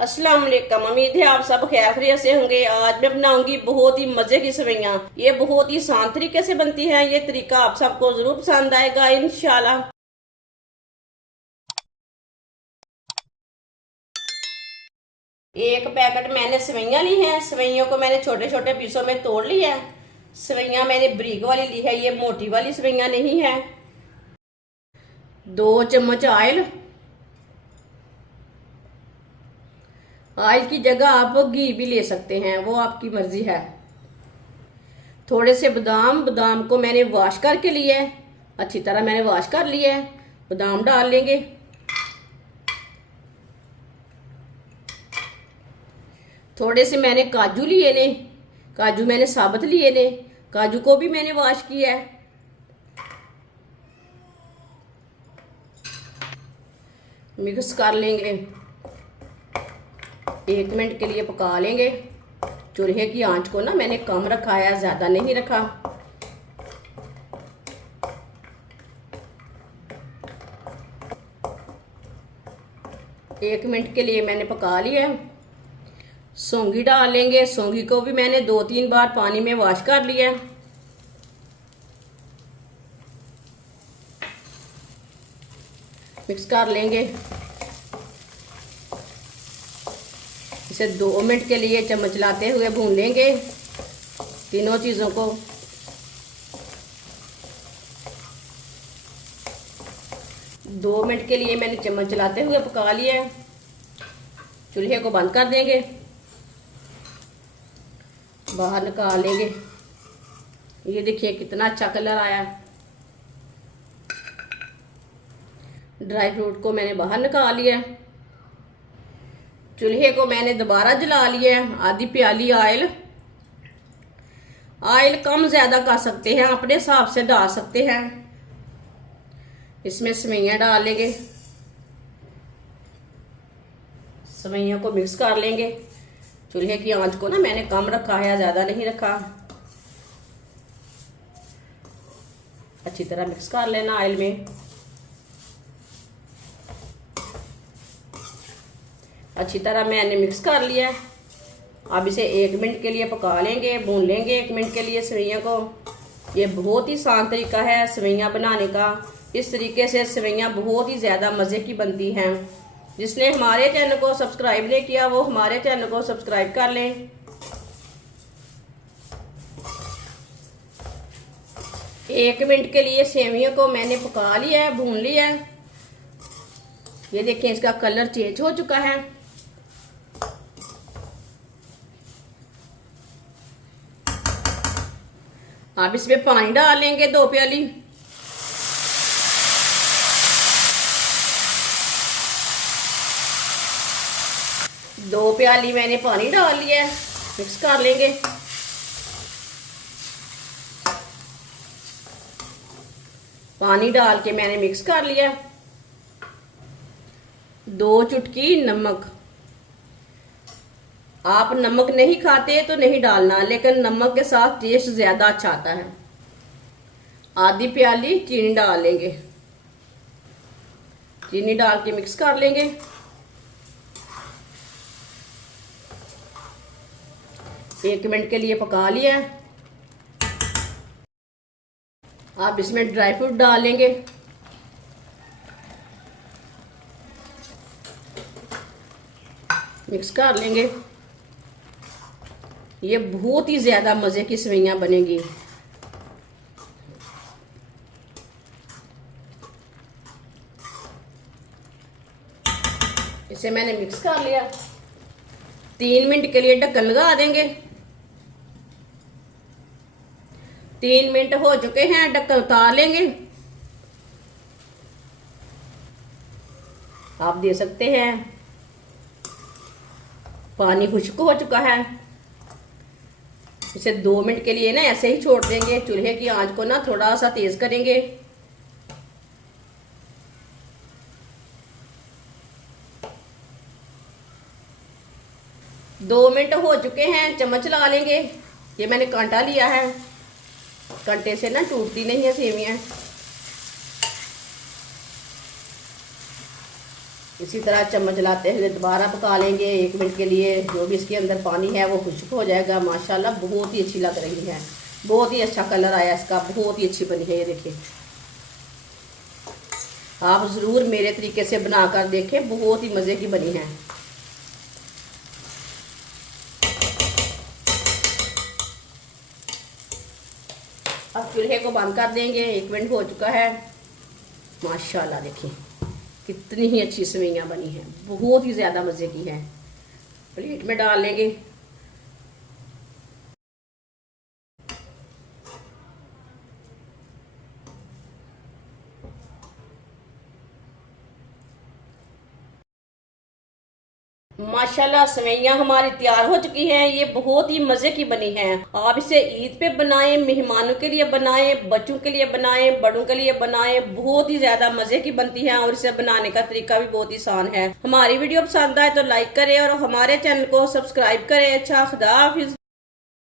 अस्सलाम वालेकुम। उम्मीद है आप सब खैरियत से होंगे। आज मैं बनाऊंगी बहुत ही मजे की सेवइयाँ। ये बहुत ही आसान तरीके से बनती है। ये तरीका आप सबको जरूर पसंद आएगा इंशाल्लाह। एक पैकेट मैंने सेवइयाँ ली हैं। सेवइयों को मैंने छोटे छोटे पीसों में तोड़ लिया है। सेवइयाँ मैंने बारीक वाली ली है, ये मोटी वाली सेवइयाँ नहीं है। 2 चम्मच ऑयल। ऑयल की जगह आप घी भी ले सकते हैं, वो आपकी मर्जी है। थोड़े से बादाम। बादाम को मैंने वॉश करके लिया है, अच्छी तरह मैंने वॉश कर लिया है। बादाम डाल लेंगे। थोड़े से मैंने काजू लिए ने। काजू मैंने साबुत लिए ने। काजू को भी मैंने वॉश किया है। मिक्स कर लेंगे। 1 मिनट के लिए पका लेंगे। चूल्हे की आंच को ना मैंने कम रखा है, ज्यादा नहीं रखा। एक मिनट के लिए मैंने पका लिया। सौंगी डाल लेंगे। सौंगी को भी मैंने 2-3 बार पानी में वॉश कर लिया। मिक्स कर लेंगे। इसे 2 मिनट के लिए चम्मच लाते हुए भून लेंगे तीनों चीज़ों को। दो मिनट के लिए मैंने चम्मच चलाते हुए पका लिया है। चूल्हे को बंद कर देंगे। बाहर निकाल लेंगे। ये देखिए कितना अच्छा कलर आया। ड्राई फ्रूट को मैंने बाहर निकाल लिया। चूल्हे को मैंने दोबारा जला लिया है। आधी प्याली ऑयल। ऑयल कम ज्यादा कर सकते हैं, अपने हिसाब से डाल सकते हैं। इसमें सेवइयां डाल लेंगे। सेवइयों को मिक्स कर लेंगे। चूल्हे की आंच को ना मैंने कम रखा है, ज्यादा नहीं रखा। अच्छी तरह मिक्स कर लेना ऑयल में। अच्छी तरह मैंने मिक्स कर लिया। अब इसे 1 मिनट के लिए पका लेंगे, भून लेंगे 1 मिनट के लिए सेवइयों को। ये बहुत ही आसान तरीका है सेवइयां बनाने का। इस तरीके से सेवइयां बहुत ही ज़्यादा मज़े की बनती हैं। जिसने हमारे चैनल को सब्सक्राइब नहीं किया वो हमारे चैनल को सब्सक्राइब कर लें। एक मिनट के लिए सेवइयों को मैंने पका लिया है, भून लिया है। ये देखिए इसका कलर चेंज हो चुका है। अब इसमें पानी डाल लेंगे 2 प्याली। दो प्याली मैंने पानी डाल लिया है। मिक्स कर लेंगे। पानी डाल के मैंने मिक्स कर लिया। 2 चुटकी नमक। आप नमक नहीं खाते तो नहीं डालना, लेकिन नमक के साथ टेस्ट ज्यादा अच्छा आता है। आधी प्याली चीनी डाल लेंगे। चीनी डाल के मिक्स कर लेंगे। एक मिनट के लिए पका लिया। आप इसमें ड्राई फ्रूट डाल लेंगे। मिक्स कर लेंगे। ये बहुत ही ज्यादा मजे की सेवइयां बनेगी। इसे मैंने मिक्स कर लिया। 3 मिनट के लिए ढक्कन लगा देंगे। 3 मिनट हो चुके हैं, ढक्कन उतार लेंगे। आप दे सकते हैं पानी खुश्क हो चुका है। इसे 2 मिनट के लिए ना ऐसे ही छोड़ देंगे। चूल्हे की आंच को ना थोड़ा सा तेज करेंगे। दो मिनट हो चुके हैं, चम्मच ला लेंगे। ये मैंने कांटा लिया है, कांटे से ना टूटती नहीं है सेवियां। इसी तरह चम्मच लाते हुए दोबारा पका लेंगे 1 मिनट के लिए। जो भी इसके अंदर पानी है वो खुश्क हो जाएगा। माशाल्लाह बहुत ही अच्छी लग रही है, बहुत ही अच्छा कलर आया इसका, बहुत ही अच्छी बनी है। ये देखिए, आप ज़रूर मेरे तरीके से बनाकर देखें, बहुत ही मज़े की बनी है। अब चूल्हे को बंद कर देंगे। 1 मिनट हो चुका है। माशाल्लाह देखिए कितनी ही अच्छी सेवइयां बनी हैं, बहुत ही ज़्यादा मज़े की है। प्लेट में डाल लेंगे। माशाल्लाह सेवइयां हमारी तैयार हो चुकी हैं। ये बहुत ही मजे की बनी हैं। आप इसे ईद पे बनाएं, मेहमानों के लिए बनाएं, बच्चों के लिए बनाएं, बड़ों के लिए बनाएं, बहुत ही ज्यादा मजे की बनती हैं। और इसे बनाने का तरीका भी बहुत ही आसान है। हमारी वीडियो पसंद आए तो लाइक करें और हमारे चैनल को सब्सक्राइब करें। अच्छा, खुदा हाफिज।